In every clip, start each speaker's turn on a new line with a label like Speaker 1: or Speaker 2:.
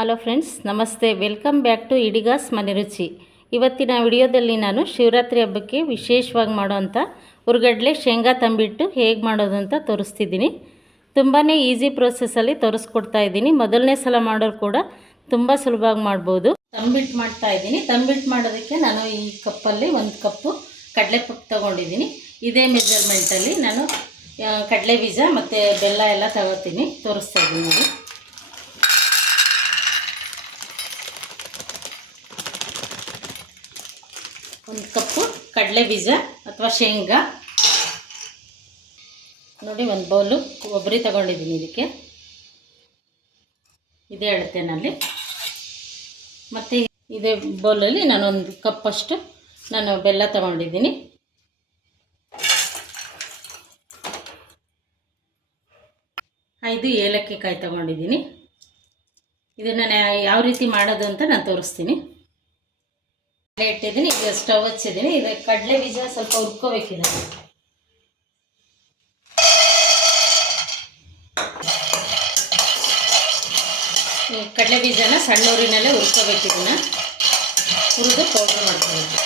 Speaker 1: Hello friends ನಮಸ್ತೆ. Welcome back to ಇಡಿಗಾಸ್ ಮನೆ ರುಚಿ ಇವತ್ತಿನ ವಿಡಿಯೋದಲ್ಲಿ ನಾನು ಶಿವರಾತ್ರಿ ಹಬ್ಬಕ್ಕೆ ವಿಶೇಷವಾಗಿ ಮಾಡೋವಂಥ ಹುರ್ಗಡ್ಲೆ ಶೇಂಗಾ ತಂಬಿಟ್ಟು ಹೇಗೆ ಮಾಡೋದು ಅಂತ ತೋರಿಸ್ತಿದ್ದೀನಿ. ತುಂಬಾ ಈಸಿ ಪ್ರೋಸೆಸ್ಸಲ್ಲಿ ತೋರಿಸ್ಕೊಡ್ತಾ ಇದ್ದೀನಿ. ಮೊದಲನೇ ಸಲ ಮಾಡೋರು ಕೂಡ ತುಂಬ ಸುಲಭವಾಗಿ ಮಾಡ್ಬೋದು. ತಂಬಿಟ್ಟು ಮಾಡ್ತಾ ಇದ್ದೀನಿ. ತಂಬಿಟ್ಟು ಮಾಡೋದಕ್ಕೆ ನಾನು ಈ ಕಪ್ಪಲ್ಲಿ ಒಂದು ಕಪ್ಪು ಕಡಲೆ ಪುಕ್ ತೊಗೊಂಡಿದ್ದೀನಿ. ಇದೇ ಮೆಜರ್ಮೆಂಟಲ್ಲಿ ನಾನು ಕಡಲೆ ಬೀಜ ಮತ್ತು ಬೆಲ್ಲ ಎಲ್ಲ ತಗೋತೀನಿ. ತೋರಿಸ್ತಾ ಇದ್ದೀನಿ ನೋಡಿ. ಒಂದು ಕಪ್ಪು ಕಡಲೆ ಬೀಜ ಅಥವಾ ಶೇಂಗಾ. ನೋಡಿ, ಒಂದು ಬೌಲು ಕೊಬ್ಬರಿ ತಗೊಂಡಿದ್ದೀನಿ ಇದಕ್ಕೆ. ಇದೇ ಅಳತೆನಲ್ಲಿ. ಮತ್ತು ಇದೇ ಬೌಲಲ್ಲಿ ನಾನೊಂದು ಕಪ್ಪಷ್ಟು ನಾನು ಬೆಲ್ಲ ತಗೊಂಡಿದ್ದೀನಿ. ಐದು ಏಲಕ್ಕಿ ಕಾಯಿ ತಗೊಂಡಿದ್ದೀನಿ. ಇದನ್ನು ಯಾವ ರೀತಿ ಮಾಡೋದು ಅಂತ ನಾನು ತೋರಿಸ್ತೀನಿ. ಇಟ್ಟಿದ್ದೀನಿ, ಈಗ ಸ್ಟವ್ ಹಚ್ಚಿದ್ದೀನಿ. ಇದು ಕಡಲೆ ಬೀಜ ಸ್ವಲ್ಪ ಹುರ್ಕೋಬೇಕಿದೆ. ಕಡಲೆ ಬೀಜನ ಸಣ್ಣ ಊರಿನಲ್ಲೇ ಇದನ್ನ ಹುರಿದು ಪೌಡರ್ ಮಾಡ್ಕೋಬೇಕು.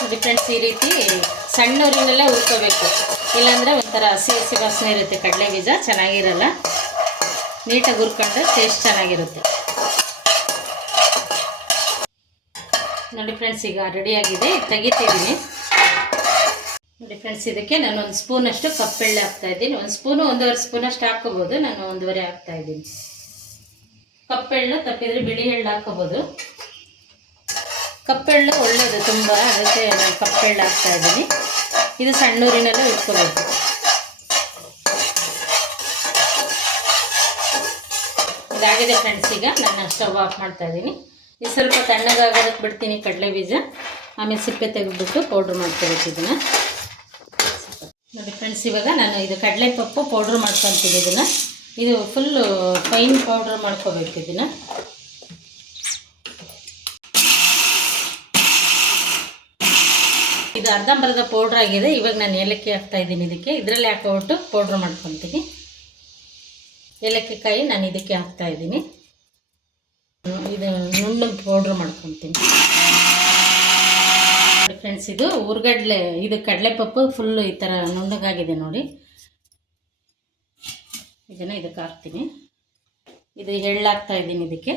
Speaker 1: ನೋಡಿ ಫ್ರೆಂಡ್ಸ್ ಈ ರೀತಿ ಸಣ್ಣ ಹುರ್ಕೋಬೇಕು. ಇಲ್ಲಾಂದರೆ ಒಂಥರ ಹಸಿ ಹಸಿ ವಾಸನೆ ಇರುತ್ತೆ ಕಡಲೆ ಬೀಜ, ಚೆನ್ನಾಗಿರಲ್ಲ. ನೀಟಾಗಿ ಹುರ್ಕೊಂಡ್ರೆ ಟೇಸ್ಟ್ ಚೆನ್ನಾಗಿರುತ್ತೆ. ನೋಡಿ ಫ್ರೆಂಡ್ಸ್ ಈಗ ರೆಡಿಯಾಗಿದೆ ತೆಗಿತಿದ್ದೀನಿ. ನೋಡಿ ಫ್ರೆಂಡ್ಸ್ ಇದಕ್ಕೆ ನಾನು ಒಂದು ಸ್ಪೂನಷ್ಟು ಕಪ್ಪೆಳ್ಳೆ ಹಾಕ್ತಾ ಇದ್ದೀನಿ. ಒಂದು ಸ್ಪೂನು, ಒಂದೂವರೆ ಸ್ಪೂನಷ್ಟು ಹಾಕೋಬೋದು ನಾನು ಒಂದೂವರೆ ಹಾಕ್ತಾ ಇದ್ದೀನಿ. ಕಪ್ಪೆಳ್ಳು ತಪ್ಪಿದ್ರೆ ಬಿಳಿ ಎಳ್ಳು ಹಾಕೋಬೋದು ಕಪ್ಪೆಳ್ಳು ಒಳ್ಳೆಯದು ತುಂಬ, ಅದಕ್ಕೆ ನಾನು ಕಪ್ಪೆಳ್ಳು ಹಾಕ್ತಾ ಇದ್ದೀನಿ. ಇದು ಸಣ್ಣೂರಿನಲ್ಲೂ ಹುರ್ಕೋಬೇಕು ಇದಾಗಿದೆ ಫ್ರೆಂಡ್ಸ್ ಈಗ ನಾನು ಸ್ಟವ್ ಆಫ್ ಮಾಡ್ತಾ ಇದ್ದೀನಿ. ಇದು ಸ್ವಲ್ಪ ತಣ್ಣಗಾಗೋದಕ್ಕೆ ಬಿಡ್ತೀನಿ ಕಡಲೆ ಬೀಜ. ಆಮೇಲೆ ಸಿಪ್ಪೆ ತೆಗೆದುಬಿಟ್ಟು ಪೌಡ್ರ್ ಮಾಡ್ಕೋಬೇಕು ಇದನ್ನು. ನೋಡಿ ಫ್ರೆಂಡ್ಸ್ ಇವಾಗ ನಾನು ಇದು ಕಡಲೆ ಪಪ್ಪು ಪೌಡ್ರ್ ಮಾಡ್ಕೊತೀನಿ ಇದನ್ನು. ಇದು ಫುಲ್ಲು ಫೈನ್ ಪೌಡ್ರ್ ಮಾಡ್ಕೋಬೇಕು ಇದನ್ನು. ಇದು ಅರ್ಧಂಬರ್ಧ ಪೌಡ್ರ್ ಆಗಿದೆ. ಇವಾಗ ನಾನು ಏಲಕ್ಕಿ ಹಾಕ್ತಾ ಇದ್ದೀನಿ ಇದಕ್ಕೆ. ಇದರಲ್ಲಿ ಹಾಕೋಬಿಟ್ಟು ಪೌಡ್ರ್ ಮಾಡ್ಕೊತೀನಿ. ಏಲಕ್ಕಿ ಕಾಯಿ ನಾನು ಇದಕ್ಕೆ ಹಾಕ್ತಾ ಇದ್ದೀನಿ. ಇದು ನುಣ್ಣು ಪೌಡ್ರ್ ಮಾಡ್ಕೊತೀನಿ. ಫ್ರೆಂಡ್ಸ್ ಇದು ಉರ್ಗಡ್ಲೆ ಇದು ಕಡಲೆಪಪ್ಪು ಫುಲ್ಲು ಈ ಥರ ನುಣ್ಣಗಾಗಿದೆ ನೋಡಿ. ಇದನ್ನು ಇದಕ್ಕೆ ಹಾಕ್ತೀನಿ. ಇದು ಎಳ್ಳು ಹಾಕ್ತಾ ಇದ್ದೀನಿ ಇದಕ್ಕೆ.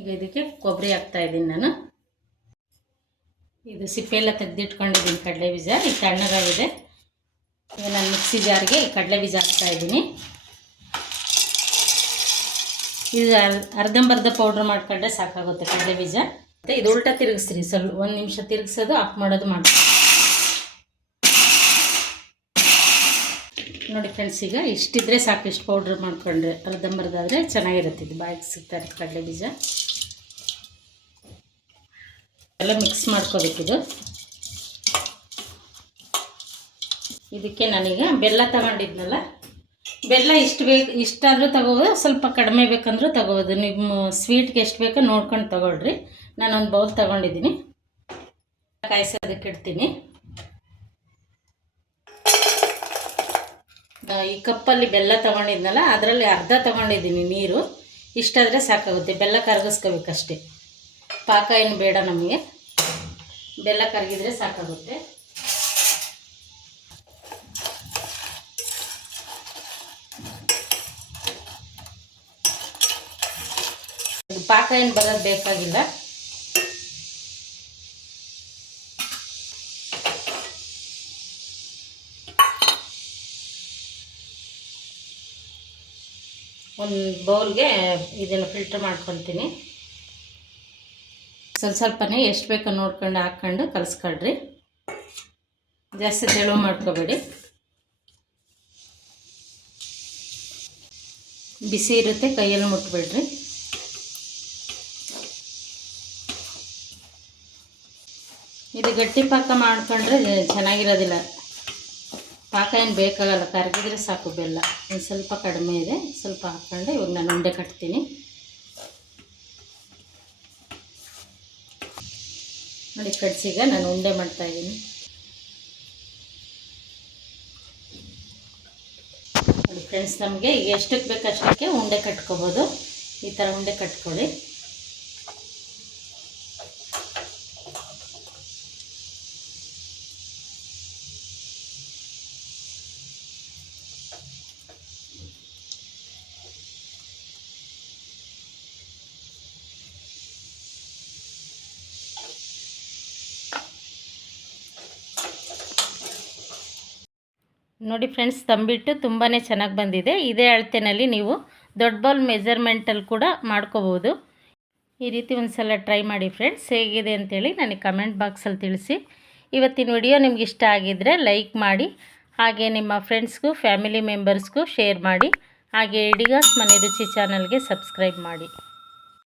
Speaker 1: ಈಗ ಇದಕ್ಕೆ ಕೊಬ್ಬರಿ ಹಾಕ್ತಾ ಇದ್ದೀನಿ ನಾನು. ಇದು ಸಿಪ್ಪೆ ಎಲ್ಲ ತೆಗೆದಿಟ್ಕೊಂಡಿದ್ದೀನಿ ಕಡಲೆ ಬೀಜ. ಈ ತಣ್ಣಗಾಗಿದೆ. ಈಗ ನಾನು ಮಿಕ್ಸಿ ಜಾರಿಗೆ ಕಡಲೆ ಬೀಜ ಹಾಕ್ತಾ ಇದ್ದೀನಿ. ಇದು ಅರ್- ಅರ್ಧಂಬರ್ಧ ಪೌಡ್ರ್ ಮಾಡ್ಕೊಂಡ್ರೆ ಸಾಕಾಗುತ್ತೆ ಕಡಲೆ ಬೀಜ. ಮತ್ತು ಇದು ಉಲ್ಟಾ ತಿರುಗಿಸ್ರಿ ಸ್ವಲ್ಪ ಒಂದು ನಿಮಿಷ ತಿರುಗಿಸೋದು ಆಫ್ ಮಾಡೋದು ಮಾಡಿ ನೋಡಿ ಫ್ರೆಂಡ್ಸ್ ಈಗ ಇಷ್ಟಿದ್ರೆ ಸಾಕು ಇಷ್ಟು ಪೌಡ್ರ್ ಮಾಡ್ಕೊಂಡ್ರೆ ಅರ್ಧಂಬರ್ಧ ಆದರೆ ಚೆನ್ನಾಗಿರುತ್ತೆ ಇದು. ಬಾಯಿಗೆ ಸಿಗ್ತಾರೆ ಕಡಲೆ ಬೀಜ. ಎಲ್ಲ ಮಿಕ್ಸ್ ಮಾಡ್ಕೋಬೇಕಿದು ಇದಕ್ಕೆ ನಾನೀಗ ಬೆಲ್ಲ ತಗೊಂಡಿದ್ನಲ್ಲ, ಬೆಲ್ಲ ಇಷ್ಟು ಬೇಕು, ಇಷ್ಟಾದರೂ ತಗೋಬೋದು, ಸ್ವಲ್ಪ ಕಡಿಮೆ ಬೇಕಂದ್ರೂ ತಗೋಬೋದು. ನಿಮ್ಮ ಸ್ವೀಟ್ಗೆ ಎಷ್ಟು ಬೇಕೋ ನೋಡ್ಕೊಂಡು ತಗೊಳ್ರಿ. ನಾನೊಂದು ಬೌಲ್ ತಗೊಂಡಿದ್ದೀನಿ. ಕಾಯಿಸೋದಕ್ಕೆ ಇಡ್ತೀನಿ. ಈ ಕಪ್ಪಲ್ಲಿ ಬೆಲ್ಲ ತಗೊಂಡಿದ್ನಲ್ಲ, ಅದರಲ್ಲಿ ಅರ್ಧ ತಗೊಂಡಿದ್ದೀನಿ ನೀರು. ಇಷ್ಟಾದರೆ ಸಾಕಾಗುತ್ತೆ, ಬೆಲ್ಲ ಕರಗಿಸ್ಕೋಬೇಕಷ್ಟೇ. ಪಾಕ ಏನು ಬೇಡ ನಮಗೆ. ಬೆಲ್ಲ ಕರಗಿದ್ರೆ ಸಾಕಾಗುತ್ತೆ. ಪಾಕ ಏನು ಬರೋದು ಬೇಕಾಗಿಲ್ಲ. ಒಂದು ಬೌಲ್ಗೆ ಇದನ್ನು ಫಿಲ್ಟರ್ ಮಾಡ್ಕೊತೀನಿ ಸ್ವಲ್ಪ ಸ್ವಲ್ಪನೇ ಎಷ್ಟು ಬೇಕೋ ನೋಡ್ಕೊಂಡು ಹಾಕ್ಕೊಂಡು ಕಲಿಸ್ಕೊಳ್ರಿ. ಜಾಸ್ತಿ ತೆಳು ಮಾಡ್ಕೋಬೇಡಿ. ಬಿಸಿ ಇರುತ್ತೆ, ಕೈಯಲ್ಲಿ ಮುಟ್ಬೇಡ್ರಿ. ಇದು ಗಟ್ಟಿ ಪಾಕ ಮಾಡ್ಕೊಂಡ್ರೆ ಚೆನ್ನಾಗಿರೋದಿಲ್ಲ. ಪಾಕ ಏನು ಬೇಕಾಗಲ್ಲ ಕರಗಿದ್ರೆ ಸಾಕು ಬೆಲ್ಲ. ಒಂದು ಸ್ವಲ್ಪ ಕಡಿಮೆ ಇದೆ, ಸ್ವಲ್ಪ ಹಾಕ್ಕೊಂಡು ಇವಾಗ ನಾನು ಉಂಡೆ ಕಟ್ತೀನಿ. ನೋಡಿ ಕಟ್ಸೀಗ ನಾನು ಉಂಡೆ ಮಾಡ್ತಾ ಮಾಡ್ತಾಯಿದ್ದೀನಿ ನೋಡಿ ಫ್ರೆಂಡ್ಸ್, ನಮಗೆ ಈಗ ಎಷ್ಟಕ್ಕೆ ಬೇಕಷ್ಟಕ್ಕೆ ಉಂಡೆ ಕಟ್ಕೋಬೋದು. ಈ ಥರ ಉಂಡೆ ಕಟ್ಕೊಳ್ಳಿ. ನೋಡಿ ಫ್ರೆಂಡ್ಸ್ ತಂಬಿಟ್ಟು ತುಂಬಾ ಚೆನ್ನಾಗಿ ಬಂದಿದೆ. ಇದೇ ಅಳತೆನಲ್ಲಿ ನೀವು ದೊಡ್ಡ ಬೌಲ್ ಮೆಜರ್ಮೆಂಟಲ್ಲಿ ಕೂಡ ಮಾಡ್ಕೋಬೋದು. ಈ ರೀತಿ ಒಂದು ಸಲ ಟ್ರೈ ಮಾಡಿ ಫ್ರೆಂಡ್ಸ್ ಹೇಗಿದೆ ಅಂತೇಳಿ ನನಗೆ ಕಮೆಂಟ್ ಬಾಕ್ಸಲ್ಲಿ ತಿಳಿಸಿ. ಇವತ್ತಿನ ವಿಡಿಯೋ ನಿಮ್ಗೆ ಇಷ್ಟ ಆಗಿದ್ದರೆ ಲೈಕ್ ಮಾಡಿ, ಹಾಗೆ ನಿಮ್ಮ ಫ್ರೆಂಡ್ಸ್ಗೂ ಫ್ಯಾಮಿಲಿ ಮೆಂಬರ್ಸ್ಗೂ ಶೇರ್ ಮಾಡಿ, ಹಾಗೆ ಇಡಿಗಾಸ್ ಮನೆ ರುಚಿ ಚಾನಲ್ಗೆ ಸಬ್ಸ್ಕ್ರೈಬ್ ಮಾಡಿ.